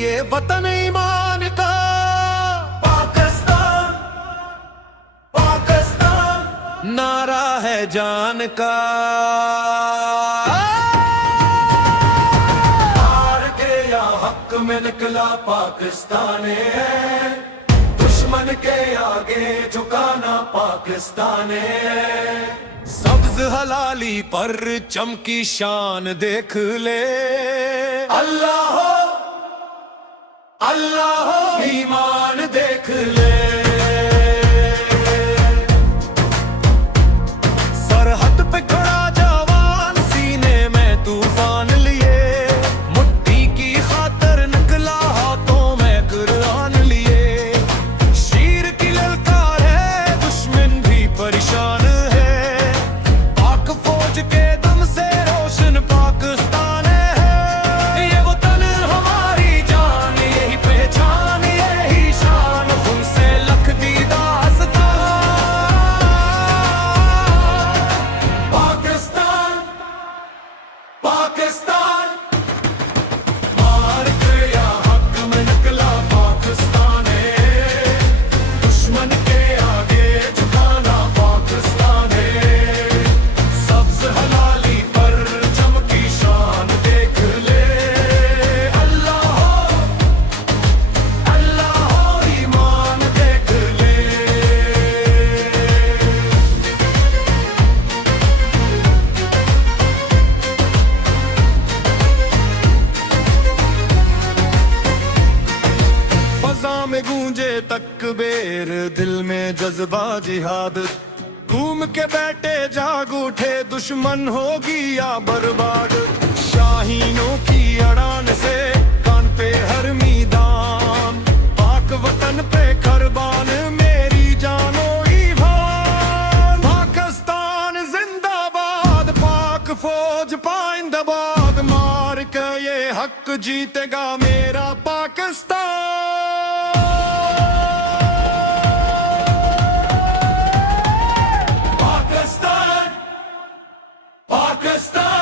ये वतन ईमान का। पाकिस्तान पाकिस्तान नारा है जान का। हार के या हक में निकला पाकिस्तान है, दुश्मन के आगे झुकाना पाकिस्तान है। सब्ज हलाली पर चमकी शान देख ले, अल्लाह हो अल्लाह हो ईमान देख ले। सरहद पे खड़ा जवान सीने में तूफान लिए, मुट्ठी की खातर निकला हाथों में कुरान लिए। शीर की ललकार है दुश्मन भी परेशान है, पाक फौज के दम से रोशन पाकिस्तान है। ये वतन हमारी जान, यही पहचान यही शान, उनसे लख दी दास्तां। पाकिस्तान पाकिस्तान मार के या हक में निकला पाकिस्तान है, दुश्मन के आगे झुकाना पाकिस्तान है। सब्ज हलाली पर चमकी शान देख ले, अल्लाह हो ईमान देख ले। फजा में गूंजे तकबीर, दिल में जज्बा जिहाद, घूम के बैठे जाग उठे दुश्मन होगी या बर्बाद। शाहीनों की अड़ान से कान पे हर मीदान, पाक वतन पे कुर्बान मेरी जानो ईमान। पाकिस्तान जिंदाबाद, पाक फौज पाइंदाबाद, मार के ये हक जीतेगा मेरा पाकिस्तान। पाकिस्तान पाकिस्तान